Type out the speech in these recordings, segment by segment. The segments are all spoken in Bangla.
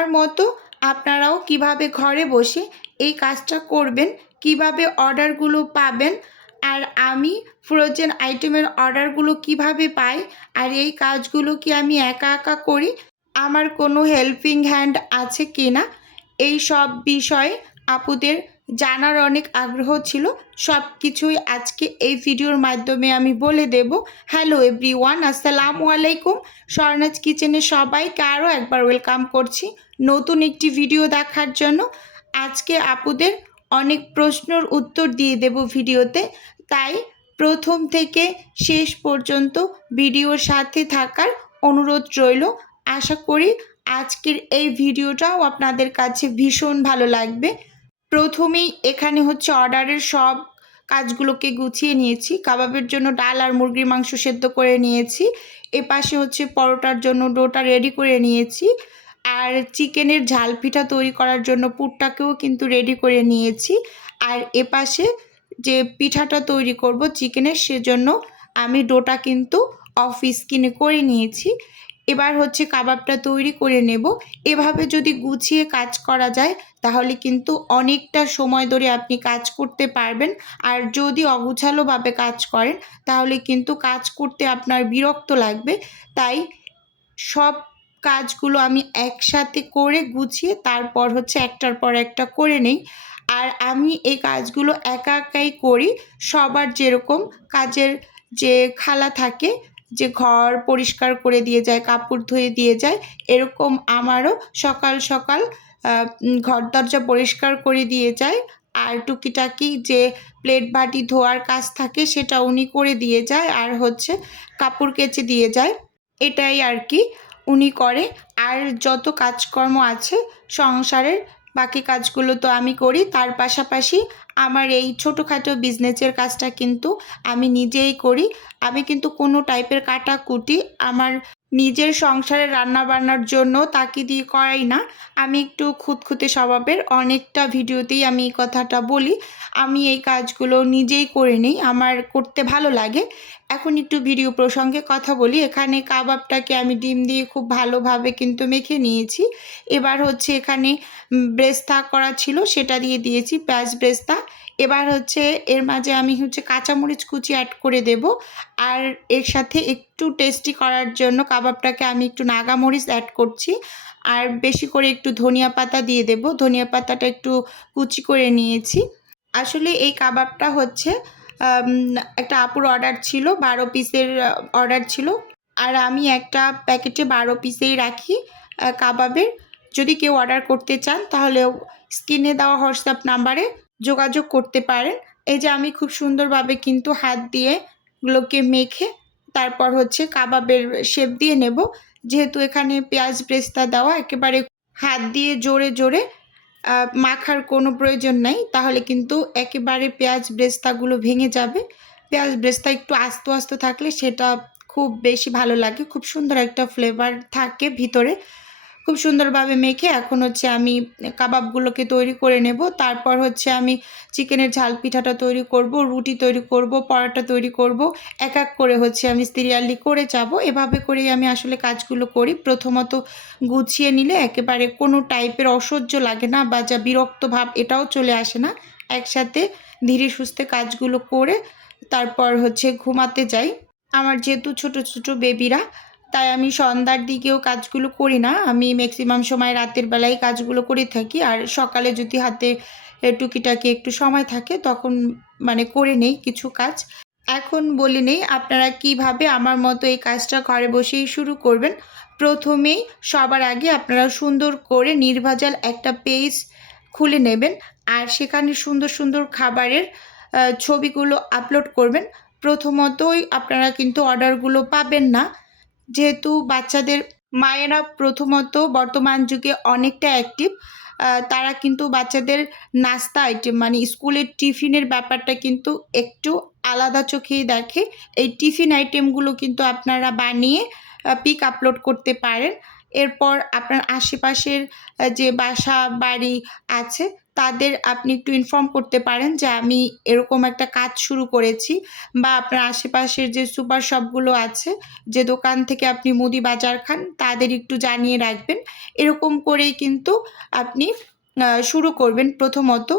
আমার মতো আপনারাও কীভাবে ঘরে বসে এই কাজটা করবেন, কীভাবে অর্ডারগুলো পাবেন, আর আমি ফ্রোজেন আইটেমের অর্ডারগুলো কীভাবে পাই, আর এই কাজগুলো কি আমি একা একা করি, আমার কোনো হেল্পিং হ্যান্ড আছে কি না এই সব বিষয়ে আপুদের জানার অনেক আগ্রহ ছিল সব কিছুই আজকে এই ভিডিওর মাধ্যমে আমি বলে দেব। হ্যালো এভরিওয়ান আসসালামু আলাইকুম। স্বর্ণাজ কিচেনে সবাইকে আরও একবার ওয়েলকাম করছি নতুন একটি ভিডিও দেখার জন্য। আজকে আপুদের অনেক প্রশ্নর উত্তর দিয়ে দেব ভিডিওতে। তাই প্রথম থেকে শেষ পর্যন্ত ভিডিওর সাথে থাকার অনুরোধ রইল। আশা করি আজকের এই ভিডিওটাও আপনাদের কাছে ভীষণ ভালো লাগবে। প্রথমেই এখানে হচ্ছে অর্ডারের সব কাজগুলোকে গুছিয়ে নিয়েছি। কাবাবের জন্য ডাল আর মুরগির মাংস সেদ্ধ করে নিয়েছি। এ পাশে হচ্ছে পরোটার জন্য ডোটা রেডি করে নিয়েছি। আর চিকেনের ঝাল পিঠা তৈরি করার জন্য পুরটাকেও কিন্তু রেডি করে নিয়েছি। আর এ পাশে যে পিঠাটা তৈরি করব চিকেনের, সেজন্য আমি ডোটা কিন্তু অফ স্কিনে করে নিয়েছি। এবার হচ্ছে কাবাবটা তৈরি করে নেব। এভাবে যদি গুছিয়ে কাজ করা যায়, তাহলে কিন্তু অনেকটা সময় ধরে আপনি কাজ করতে পারবেন। আর যদি অগুছালোভাবে কাজ করেন, তাহলে কিন্তু কাজ করতে আপনার বিরক্ত লাগবে। তাই সব কাজগুলো আমি একসাথে করে গুছিয়ে তারপর হচ্ছে একটার পর একটা করে নেই। আর আমি এই কাজগুলো একা একাই করি। সবার যেরকম কাজের যে খালা থাকে যে ঘর পরিষ্কার করে দিয়ে যায়, কাপড় ধুয়ে দিয়ে যায়, এরকম আমারও সকাল সকাল ঘর দরজা পরিষ্কার করে দিয়ে যায়। আর টুকিটাকি যে প্লেট বাটি ধোয়ার কাজ থাকে সেটা উনি করে দিয়ে যায় আর হচ্ছে কাপড় কেচে দিয়ে যায়। এটাই আর কি উনি করে। আর যত কাজকর্ম আছে সংসারের বাকি কাজগুলো তো আমি করি। তার পাশাপাশি আমার এই ছোটোখাটো বিজনেসের কাজটা কিন্তু আমি নিজেই করি। আমি কিন্তু কোনো টাইপের কাটাকুটি আমার নিজের সংসারে রান্না বান্নার জন্য তাকি দিয়ে করাই না। আমি একটু খুঁতখুঁতে স্বভাবের, অনেকটা ভিডিওতেই আমি এই কথাটা বলি। আমি এই কাজগুলো নিজেই করে নিই, আমার করতে ভালো লাগে। এখন একটু ভিডিও প্রসঙ্গে কথা বলি। এখানে কাবাবটাকে আমি ডিম দিয়ে খুব ভালোভাবে কিন্তু মেখে নিয়েছি। এবার হচ্ছে এখানে ব্রেস্তা করা ছিল, সেটা দিয়ে দিয়েছি। পেঁয়াজ ব্রেস্তা। এবার হচ্ছে এর মাঝে আমি হচ্ছে কাঁচামরিচ কুচি অ্যাড করে দেব। আর এর সাথে একটু টেস্টি করার জন্য কাবাবটাকে আমি একটু নাগামরিচ অ্যাড করছি। আর বেশি করে একটু ধনিয়া পাতা দিয়ে দেব। ধনিয়া পাতাটা একটু কুচি করে নিয়েছি। আসলে এই কাবাবটা হচ্ছে একটা আপুর অর্ডার ছিল, বারো পিসের অর্ডার ছিল। আর আমি একটা প্যাকেটে বারো পিসেই রাখি কাবাবের। যদি কেউ অর্ডার করতে চান তাহলে স্ক্রিনে দেওয়া হোয়াটসঅ্যাপ নাম্বারে যোগাযোগ করতে পারেন। এই যে আমি খুব সুন্দরভাবে কিন্তু হাত দিয়ে গুলোকে মেখে তারপর হচ্ছে কাবাবের শেপ দিয়ে নেব। যেহেতু এখানে পেঁয়াজ ব্রেস্তা দেওয়া একেবারে হাত দিয়ে জোরে জোরে মাখার কোনো প্রয়োজন নাই। তাহলে কিন্তু একেবারে পেঁয়াজ ব্রেস্তাগুলো ভেঙে যাবে। পেঁয়াজ ব্রেস্তা একটু আস্ত আস্ত থাকলে সেটা খুব বেশি ভালো লাগে। খুব সুন্দর একটা ফ্লেভার থাকে ভিতরে। খুব সুন্দরভাবে মেখে এখন হচ্ছে আমি কাবাবগুলোকে তৈরি করে নেব। তারপর হচ্ছে আমি চিকেনের ঝাল পিঠাটা তৈরি করব, রুটি তৈরি করব, পরোটা তৈরি করব। এক এক করে হচ্ছে আমি সিরিয়ালি করে যাব। এভাবে করেই আমি আসলে কাজগুলো করি। প্রথমত গুছিয়ে নিলে একেবারে কোনো টাইপের অসহ্য লাগে না বা যা বিরক্ত ভাব এটাও চলে আসে না। একসাথে ধীরে সুস্থে কাজগুলো করে তারপর হচ্ছে ঘুমাতে যাই। আমার যেহেতু ছোট ছোট বেবিরা তাই আমি সন্ধ্যার দিকেও কাজগুলো করি না। আমি ম্যাক্সিমাম সময় রাতের বেলায় কাজগুলো করে থাকি। আর সকালে যদি হাতে টুকিটাকি একটু সময় থাকে, তখন মানে করে নেই কিছু কাজ। এখন বলে নেই, আপনারা কীভাবে আমার মতো এই কাজটা ঘরে বসেই শুরু করবেন? প্রথমেই সবার আগে আপনারা সুন্দর করে নির্ভাজাল একটা পেজ খুলে নেবেন আর সেখানে সুন্দর সুন্দর খাবারের ছবিগুলো আপলোড করবেন। প্রথমতই আপনারা কিন্তু অর্ডারগুলো পাবেন না। যেহেতু বাচ্চাদের মায়েরা প্রথমত বর্তমান যুগে অনেকটা অ্যাক্টিভ তারা কিন্তু বাচ্চাদের নাস্তা আইটেম মানে স্কুলের টিফিনের ব্যাপারটা কিন্তু একটু আলাদা চোখেই দেখে। এই টিফিন আইটেমগুলো কিন্তু আপনারা বানিয়ে পিক আপলোড করতে পারেন। এরপর আপনার আশেপাশের যে বাসা বাড়ি আছে, তাদের আপনি একটু ইনফর্ম করতে পারেন যে আমি এরকম একটা কাজ শুরু করেছি বা আপনার আশেপাশের যে সুপার শপগুলো আছে, যে দোকান থেকে আপনি মুদি বাজার খান, তাদের একটু জানিয়ে রাখবেন। এরকম করেই কিন্তু আপনি শুরু করবেন প্রথমত।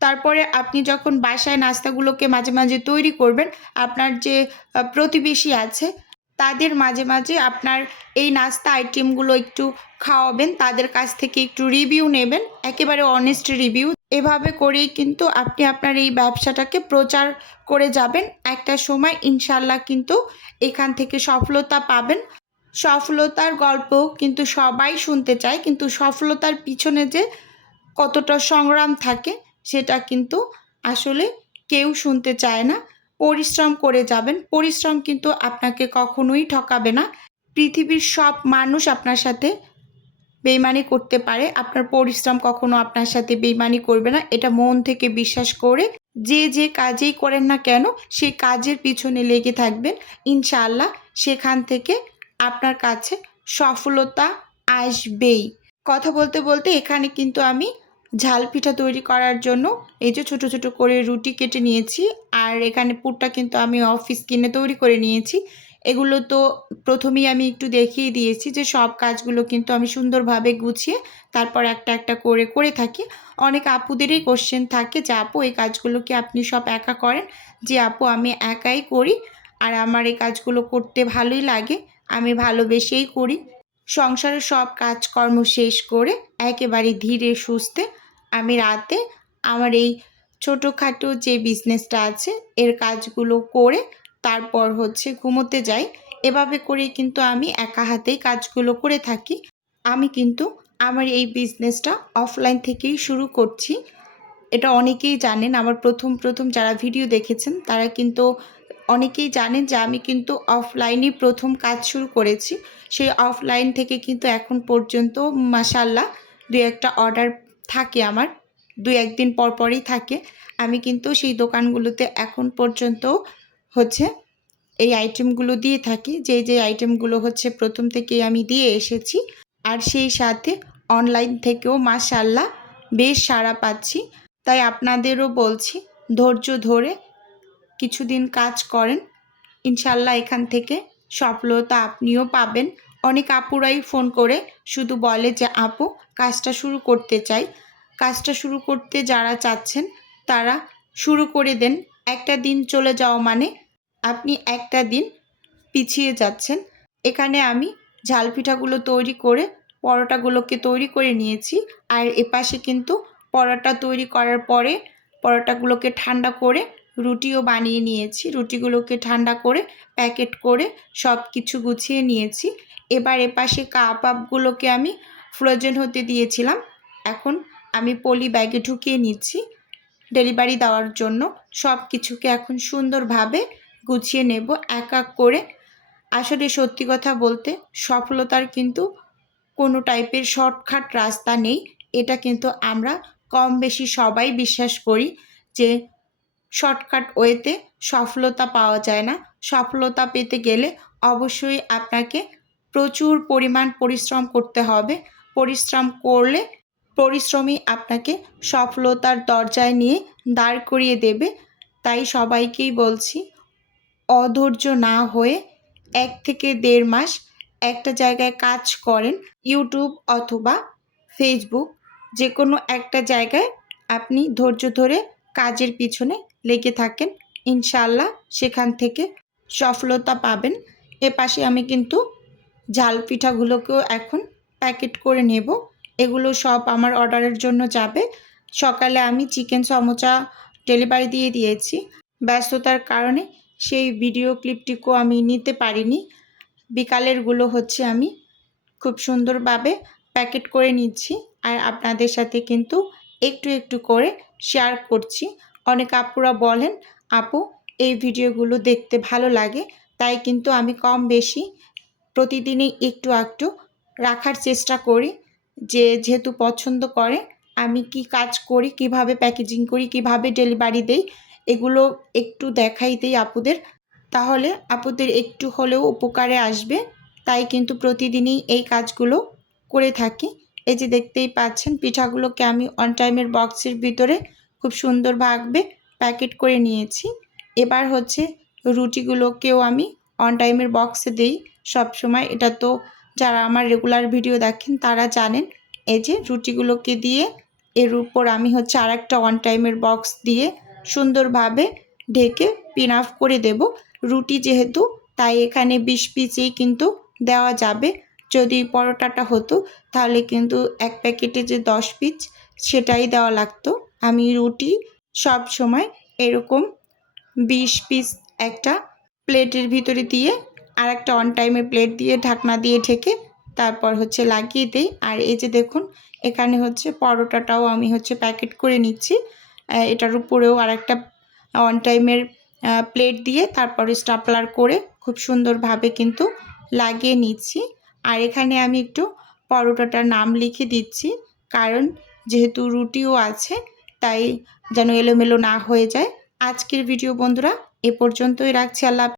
তারপরে আপনি যখন বাসায় নাস্তাগুলোকে মাঝে মাঝে তৈরি করবেন, আপনার যে প্রতিবেশী আছে তাদের মাঝে মাঝে আপনার এই নাস্তা আইটেমগুলো একটু খাওয়াবেন, তাদের কাছ থেকে একটু রিভিউ নেবেন, একেবারে অনেস্ট রিভিউ এভাবে করেই কিন্তু আপনি আপনার এই ব্যবসাটাকে প্রচার করে যাবেন। একটা সময় ইনশাল্লাহ কিন্তু এখান থেকে সফলতা পাবেন। সফলতার গল্প কিন্তু সবাই শুনতে চায়, কিন্তু সফলতার পিছনে যে কতটা সংগ্রাম থাকে, সেটা কিন্তু আসলে কেউ শুনতে চায় না। পরিশ্রম করে যাবেন। পরিশ্রম কিন্তু আপনাকে কখনোই ঠকাবে না। পৃথিবীর সব মানুষ আপনার সাথে বেইমানি করতে পারে। আপনার পরিশ্রম কখনো আপনার সাথে বেইমানি করবে না। এটা মন থেকে বিশ্বাস করে যে যে কাজেই করেন না কেন, সেই কাজের পিছনে লেগে থাকবেন। ইনশাআল্লাহ সেখান থেকে আপনার কাছে সফলতা আসবেই। কথা বলতে বলতে এখানে কিন্তু আমি ঝাল পিঠা তৈরি করার জন্য এই যে ছোট ছোট করে রুটি কেটে নিয়েছি, আর এখানে পুরটা কিন্তু আমি অফিস কিনে তৈরি করে নিয়েছি। এগুলো তো প্রথমেই আমি একটু দেখিয়ে দিয়েছি যে সব কাজগুলো কিন্তু আমি সুন্দরভাবে গুছিয়ে তারপর একটা একটা করে করে থাকি। অনেক আপুদেরই কোশ্চেন থাকে যে, আপু, এই কাজগুলো কি আপনি সব একা করেন? যে, আপু, আমি একাই করি, আর আমার এই কাজগুলো করতে ভালোই লাগে, আমি ভালোবেসেই করি। সংসারের সব কাজকর্ম শেষ করে একেবারে ধীরে সুস্থে আমি রাতে আমার এই ছোটোখাটো যে বিজনেসটা আছে, এর কাজগুলো করে তারপর হচ্ছে ঘুমোতে যাই। এভাবে করে কিন্তু আমি একা হাতেই কাজগুলো করে থাকি। আমি কিন্তু আমার এই বিজনেসটা অফলাইন থেকেই শুরু করছি। এটা অনেকেই জানেন, আমার প্রথম প্রথম যারা ভিডিও দেখেছেন, তারা কিন্তু অনেকেই জানেন যে আমি কিন্তু অফলাইনেই প্রথম কাজ শুরু করেছি। সেই অফলাইন থেকে কিন্তু এখন পর্যন্ত মাসাল্লাহ দু একটা অর্ডার থাকে আমার দু একদিন পর পরই থাকে। আমি কিন্তু সেই দোকানগুলোতে এখন পর্যন্ত হচ্ছে এই আইটেমগুলো দিয়ে থাকি। যে যে আইটেমগুলো হচ্ছে প্রথম থেকেই আমি দিয়ে এসেছি। আর সেই সাথে অনলাইন থেকেও মাশাল্লাহ বেশ সাড়া পাচ্ছি। তাই আপনাদেরও বলছি, ধৈর্য ধরে কিছুদিন কাজ করেন। ইনশাল্লাহ এখান থেকে সফলতা আপনিও পাবেন। অনেক আপুরাই ফোন করে, শুধু বলে যে, আপু, কাজটা শুরু করতে চাই। কাজটা শুরু করতে যারা চাচ্ছেন, তারা শুরু করে দেন। একটা দিন চলে যাওয়া মানে আপনি একটা দিন পিছিয়ে যাচ্ছেন। এখানে আমি ঝাল পিঠাগুলো তৈরি করে, পরোটাগুলোকে তৈরি করে নিয়েছি। আর এপাশে কিন্তু পরোটা তৈরি করার পরে পরোটাগুলোকে ঠান্ডা করে রুটিও বানিয়ে নিয়েছি। রুটিগুলোকে ঠান্ডা করে প্যাকেট করে সব কিছু গুছিয়ে নিয়েছি। এবার এপাশে কাবাবগুলোকে আমি ফ্রোজেন হতে দিয়েছিলাম। এখন আমি পলি ব্যাগে ঢুকিয়ে নিচ্ছি ডেলিভারি দেওয়ার জন্য। সব কিছুকে এখন সুন্দরভাবে গুছিয়ে নেব, এক এক করে। আসলে সত্যি কথা বলতে সফলতার কিন্তু কোনো টাইপের শর্টকাট রাস্তা নেই। এটা কিন্তু আমরা কম বেশি সবাই বিশ্বাস করি যে শর্টকাট ওয়েতে সফলতা পাওয়া যায় না। সফলতা পেতে গেলে অবশ্যই আপনাকে প্রচুর পরিমাণ পরিশ্রম করতে হবে। পরিশ্রম করলে পরিশ্রমই আপনাকে সফলতার দরজায় নিয়ে দাঁড় করিয়ে দেবে। তাই সবাইকেই বলছি, অধৈর্য না হয়ে এক থেকে দেড় মাস একটা জায়গায় কাজ করেন, ইউটিউব অথবা ফেসবুক যে কোনো একটা জায়গায় আপনি ধৈর্য ধরে কাজের পিছনে লেগে থাকেন। ইনশাল্লাহ সেখান থেকে সফলতা পাবেন। এ পাশে আমি কিন্তু ঝাল পিঠাগুলোকেও এখন প্যাকেট করে নেব। এগুলো সব আমার অর্ডারের জন্য যাবে। সকালে আমি চিকেন সমোচা ডেলিভারি দিয়ে দিয়েছি। ব্যস্ততার কারণে সেই ভিডিও ক্লিপটিকেও আমি নিতে পারিনি। বিকালেরগুলো হচ্ছে আমি খুব সুন্দরভাবে প্যাকেট করে নিচ্ছি। আর আপনাদের সাথে কিন্তু একটু একটু করে শেয়ার করছি। অনেক আপুরা বলেন, আপু, এই ভিডিওগুলো দেখতে ভালো লাগে, তাই কিন্তু আমি কম বেশি প্রতিদিনই একটু একটু রাখার চেষ্টা করি। যে যেহেতু পছন্দ করে, আমি কি কাজ করি, কীভাবে প্যাকেজিং করি, কীভাবে ডেলিভারি দেই, এগুলো একটু দেখাই দিই আপুদের। তাহলে আপুদের একটু হলেও উপকারে আসবে, তাই কিন্তু প্রতিদিনই এই কাজগুলো করে থাকি। এই যে দেখতেই পাচ্ছেন, পিঠাগুলোকে আমি অন টাইমের বক্সের ভিতরে খুব সুন্দর সুন্দরভাবে প্যাকেট করে নিয়েছি। এবার হচ্ছে রুটিগুলোকেও আমি অন টাইমের বক্সে দিই। সবসময় এটা তো যারা আমার রেগুলার ভিডিও দেখেন, তারা জানেন, এই যে রুটিগুলোকে দিয়ে এর উপর আমি হচ্ছে আর একটা অন টাইমের বক্স দিয়ে সুন্দরভাবে ঢেকে পিন অফ করে দেব। রুটি যেহেতু, তাই এখানে বিশ পিসেই কিন্তু দেওয়া যাবে। যদি পরোটাটা হতো, তাহলে কিন্তু এক প্যাকেটে যে দশ পিস সেটাই দেওয়া লাগতো। আমি রুটি সব সময় এরকম বিশ পিস একটা প্লেটের ভিতরে দিয়ে আর একটা অন টাইমের প্লেট দিয়ে ঢাকনা দিয়ে ঢেকে তারপর হচ্ছে লাগিয়ে দিই। আর এই যে দেখুন, এখানে হচ্ছে পরোটাটাও আমি হচ্ছে প্যাকেট করে নিচ্ছি। এটার উপরেও আর একটা অন টাইমের প্লেট দিয়ে তারপরে স্টাপলার করে খুব সুন্দরভাবে কিন্তু লাগিয়ে নিচ্ছি। আর এখানে আমি একটু পরোটাটার নাম লিখে দিচ্ছি। কারণ যেহেতু রুটিও আছে, তাই যেন এলোমেলো না হয়ে যায়। আজকের ভিডিও বন্ধুরা, এ পর্যন্তই রাখছি। আল্লাহ